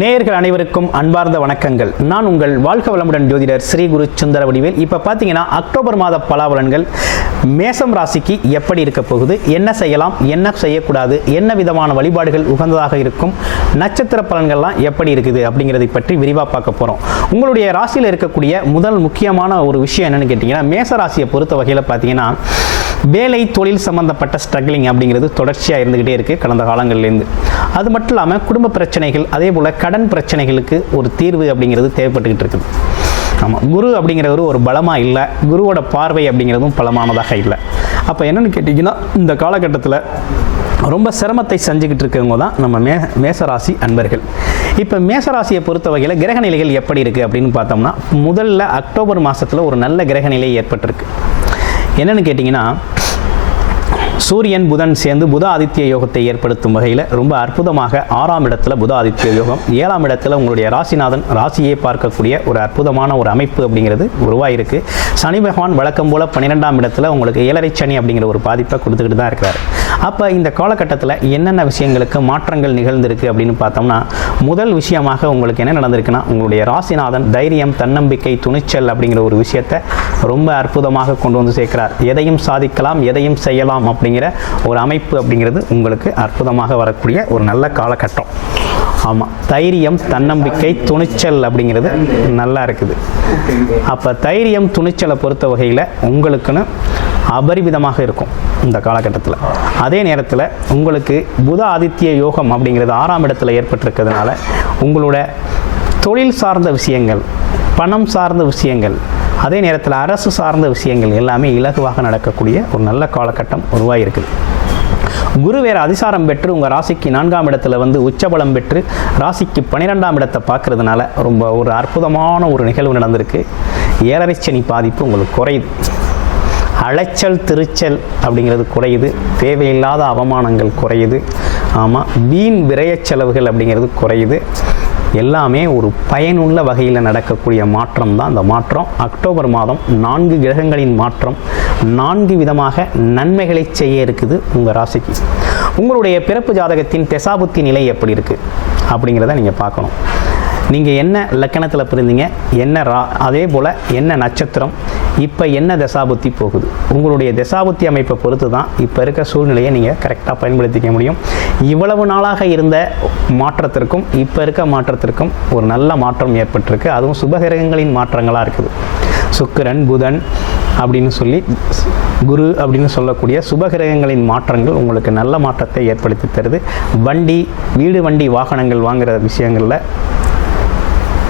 நேயர்கள் அனைவருக்கும் அன்பார்ந்த வணக்கங்கள். நான் உங்கள் வாழ்க வளமுடன் ஜோதிடர் ஸ்ரீ குரு சுந்தரவடிவேல். இப்போ பார்த்தீங்கன்னா அக்டோபர் மாத பலாபலன்கள் மேசம் ராசிக்கு எப்படி இருக்க போகுது, என்ன செய்யலாம், என்ன செய்யக்கூடாது, என்ன விதமான வழிபாடுகள் உகந்ததாக இருக்கும், நட்சத்திர பலன்கள்லாம் எப்படி இருக்குது அப்படிங்கிறதை பற்றி விரிவாக பார்க்க போகிறோம். உங்களுடைய ராசியில் இருக்கக்கூடிய முதல் முக்கியமான ஒரு விஷயம் என்னன்னு கேட்டிங்கன்னா, மேச ராசியை பொறுத்த வகையில் பார்த்தீங்கன்னா வேலை தொழில் சம்பந்தப்பட்ட ஸ்ட்ரகிளிங் அப்படிங்கிறது தொடர்ச்சியாக இருந்துகிட்டே இருக்குது கடந்த காலங்கள்லேருந்து. அது மட்டும் இல்லாமல் குடும்ப பிரச்சனைகள், அதே போல் கடன் பிரச்சனைகளுக்கு ஒரு தீர்வு அப்படிங்கிறது தேவைப்பட்டுக்கிட்டு இருக்குது. ஆமாம், குரு அப்படிங்கிறவர் ஒரு பலமாக இல்லை, குருவோட பார்வை அப்படிங்கிறதும் பலமானதாக இல்லை. அப்போ என்னென்னு கேட்டிங்கன்னா, இந்த காலகட்டத்தில் ரொம்ப சிரமத்தை செஞ்சுக்கிட்டு இருக்கவங்க தான் நம்ம மேசராசி அன்பர்கள். இப்போ மேசராசியை பொறுத்த வகையில் கிரக நிலைகள் எப்படி இருக்குது அப்படின்னு பார்த்தோம்னா, முதல்ல அக்டோபர் மாதத்தில் ஒரு நல்ல கிரக நிலை ஏற்பட்டிருக்கு. என்னென்னு கேட்டிங்கன்னா, சூரியன் புதன் சேர்ந்து புத ஆதித்ய யோகத்தை ஏற்படுத்தும் வகையில் ரொம்ப அற்புதமாக 6ஆம் இடத்துல புத ஆதித்ய யோகம், 7ஆம் இடத்துல உங்களுடைய ராசிநாதன் ராசியை பார்க்கக்கூடிய ஒரு அற்புதமான ஒரு அமைப்பு அப்படிங்கிறது உருவாயிருக்கு. சனி பகவான் வழக்கம் போல் 12ஆம் இடத்துல உங்களுக்கு 7.5 சனி அப்படிங்கிற ஒரு பாதிப்பை கொடுத்துக்கிட்டு தான் இருக்கிறார். அப்போ இந்த காலகட்டத்தில் என்னென்ன விஷயங்களுக்கு மாற்றங்கள் நிகழ்ந்திருக்கு அப்படின்னு பார்த்தோம்னா, முதல் விஷயமாக உங்களுக்கு என்ன நடந்திருக்குன்னா, உங்களுடைய ராசிநாதன் தைரியம், தன்னம்பிக்கை, துணிச்சல் அப்படிங்கிற ஒரு விஷயத்தை ரொம்ப அற்புதமாக கொண்டு வந்து சேர்க்கிறார். எதையும் சாதிக்கலாம், எதையும் செய்யலாம் அப்படிங்கிற ஒரு அமைப்பு அப்படிங்கிறது உங்களுக்கு அற்புதமாக வரக்கூடிய ஒரு நல்ல காலகட்டம். ஆமாம், தைரியம், தன்னம்பிக்கை, துணிச்சல் அப்படிங்கிறது நல்லா இருக்குது. அப்போ தைரியம், துணிச்சலை பொறுத்த வகையில் உங்களுக்குன்னு அபரிவிதமாக இருக்கும் இந்த காலகட்டத்தில். அதே நேரத்தில் உங்களுக்கு புத ஆதித்ய யோகம் அப்படிங்கிறது 6ஆம் இடத்துல ஏற்பட்டிருக்கிறதுனால உங்களோட தொழில் சார்ந்த விஷயங்கள், பணம் சார்ந்த விஷயங்கள், அதே நேரத்தில் அரசு சார்ந்த விஷயங்கள் எல்லாமே இலகுவாக நடக்கக்கூடிய ஒரு நல்ல காலகட்டம் உருவாகிருக்குது. குரு வேறு அதிசாரம் பெற்று உங்கள் ராசிக்கு 4ஆம் இடத்துல வந்து உச்சபலம் பெற்று ராசிக்கு 12ஆம் இடத்தை பார்க்கறதுனால ரொம்ப ஒரு அற்புதமான ஒரு நிகழ்வு நடந்திருக்கு. 7.5 சனி பாதிப்பு உங்களுக்கு குறையுது. அலைச்சல் திருச்சல் அப்படிங்கிறது குறையுது. தேவையில்லாத அவமானங்கள் குறையுது. ஆமாம், வீண் விரய செலவுகள் அப்படிங்கிறது குறையுது. எல்லாமே ஒரு பயனுள்ள வகையில் நடக்கக்கூடிய மாற்றம் தான் இந்த மாற்றம். அக்டோபர் மாதம் 4 கிரகங்களின் மாற்றம் 4 விதமாக நன்மைகளை செய்ய இருக்குது உங்கள் ராசிக்கு. உங்களுடைய பிறப்பு ஜாதகத்தின் தசாபுத்தி நிலை எப்படி இருக்குது அப்படிங்கிறத நீங்கள் பார்க்கணும். நீங்கள் என்ன லக்கணத்தில் பிறந்தீங்க, என்ன அதே போல் என்ன நட்சத்திரம், இப்போ என்ன தசாபுத்தி போகுது, உங்களுடைய தசாபுத்தி அமைப்பை பொறுத்து தான் இப்போ இருக்க சூழ்நிலையை நீங்கள் கரெக்டாக பயன்படுத்திக்க முடியும். இவ்வளவு நாளாக இருந்த மாற்றத்திற்கும் இப்போ இருக்க மாற்றத்திற்கும் ஒரு நல்ல மாற்றம் ஏற்பட்டிருக்கு. அதுவும் சுபகிரகங்களின் மாற்றங்களாக இருக்குது. சுக்கிரன், புதன் அப்படின்னு சொல்லி குரு அப்படின்னு சொல்லக்கூடிய சுபகிரகங்களின் மாற்றங்கள் உங்களுக்கு நல்ல மாற்றத்தை ஏற்படுத்தி தருது. வண்டி, வீடு, வண்டி, வாகனங்கள் வாங்குகிற விஷயங்களில்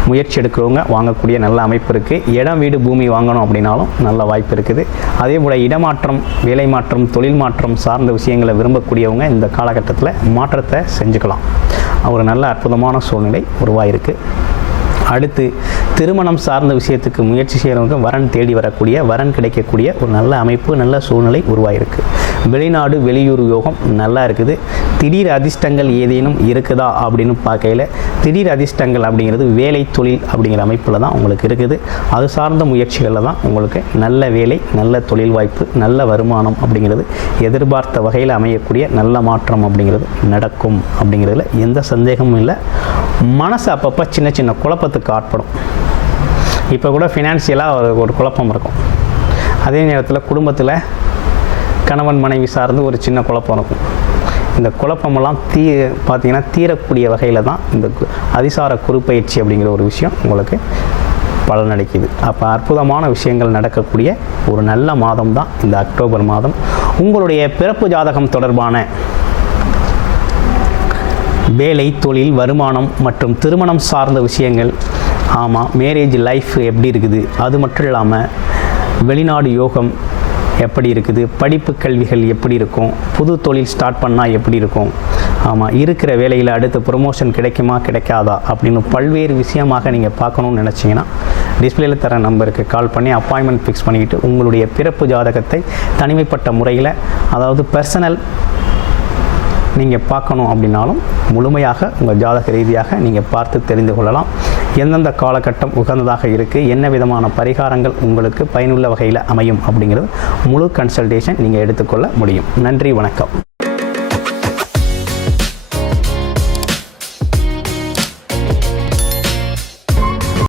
முயற்சி எடுக்கிறவங்க வாங்கக்கூடிய நல்ல அமைப்பு இருக்குது. இடம், வீடு, பூமி வாங்கணும் அப்படின்னாலும் நல்ல வாய்ப்பு இருக்குது. அதே போல் இடமாற்றம், வேலை மாற்றம், தொழில் மாற்றம் சார்ந்த விஷயங்களை விரும்பக்கூடியவங்க இந்த காலகட்டத்தில் மாற்றத்தை செஞ்சுக்கலாம். ஒரு நல்ல அற்புதமான சூழ்நிலை உருவாயிருக்கு. அடுத்து திருமணம் சார்ந்த விஷயத்துக்கு முயற்சி செய்கிறவங்க வரன் தேடி வரக்கூடிய, வரன் கிடைக்கக்கூடிய ஒரு நல்ல அமைப்பு, நல்ல சூழ்நிலை உருவாயிருக்கு. வெளிநாடு, வெளியூர் யோகம் நல்லா இருக்குது. திடீர் அதிர்ஷ்டங்கள் ஏதேனும் இருக்குதா அப்படின்னு பார்க்கையில் திடீர் அதிர்ஷ்டங்கள் அப்படிங்கிறது வேலை, தொழில் அப்படிங்கிற அமைப்பில் தான் உங்களுக்கு இருக்குது. அது சார்ந்த முயற்சிகளில் தான் உங்களுக்கு நல்ல வேலை, நல்ல தொழில் வாய்ப்பு, நல்ல வருமானம் அப்படிங்கிறது எதிர்பார்த்த வகையில் அமையக்கூடிய நல்ல மாற்றம் அப்படிங்கிறது நடக்கும் அப்படிங்கிறதுல எந்த சந்தேகமும் இல்லை. மனசு அப்பப்போ சின்ன சின்ன குழப்பத்துக்கு ஆட்படும். இப்போ கூட ஃபினான்ஷியலாக ஒரு குழப்பம் இருக்கும். அதே நேரத்தில் குடும்பத்தில் கணவன் மனைவி சார்ந்து ஒரு சின்ன குழப்பம் இருக்கும். இந்த குழப்பமெல்லாம் பார்த்தீங்கன்னா தீரக்கூடிய வகையில் தான் இந்த அதிசார குருப்பயிற்சி அப்படிங்கிற ஒரு விஷயம் உங்களுக்கு பலனளிக்குது. அப்போ அற்புதமான விஷயங்கள் நடக்கக்கூடிய ஒரு நல்ல மாதம் தான் இந்த அக்டோபர் மாதம். உங்களுடைய பிறப்பு ஜாதகம் தொடர்பான வேலை, தொழில், வருமானம் மற்றும் திருமணம் சார்ந்த விஷயங்கள், ஆமாம், மேரேஜ் லைஃப் எப்படி இருக்குது, அது மட்டும் இல்லாமல் வெளிநாடு யோகம் எப்படி இருக்குது, படிப்பு கல்விகள் எப்படி இருக்கும், புது தொழில் ஸ்டார்ட் பண்ணால் எப்படி இருக்கும், ஆமாம், இருக்கிற வேலையில் அடுத்த ப்ரொமோஷன் கிடைக்குமா கிடைக்காதா அப்படின்னு பல்வேறு விஷயமாக நீங்கள் பார்க்கணுன்னு நினச்சிங்கன்னா டிஸ்பிளேல தர நம்பருக்கு கால் பண்ணி அப்பாயின்மெண்ட் ஃபிக்ஸ் பண்ணிக்கிட்டு உங்களுடைய பிறப்பு ஜாதகத்தை தனிமைப்பட்ட முறையில், அதாவது பர்சனல் நீங்கள் பார்க்கணும் அப்படின்னாலும் முழுமையாக உங்கள் ஜாதக ரீதியாக நீங்கள் பார்த்து தெரிந்து கொள்ளலாம். எந்தெந்த காலகட்டம் உகந்ததாக இருக்குது, என்ன விதமான பரிகாரங்கள் உங்களுக்கு பயனுள்ள வகையில் அமையும் அப்படிங்கிறது முழு கன்சல்டேஷன் நீங்கள் எடுத்துக்கொள்ள முடியும். நன்றி, வணக்கம்.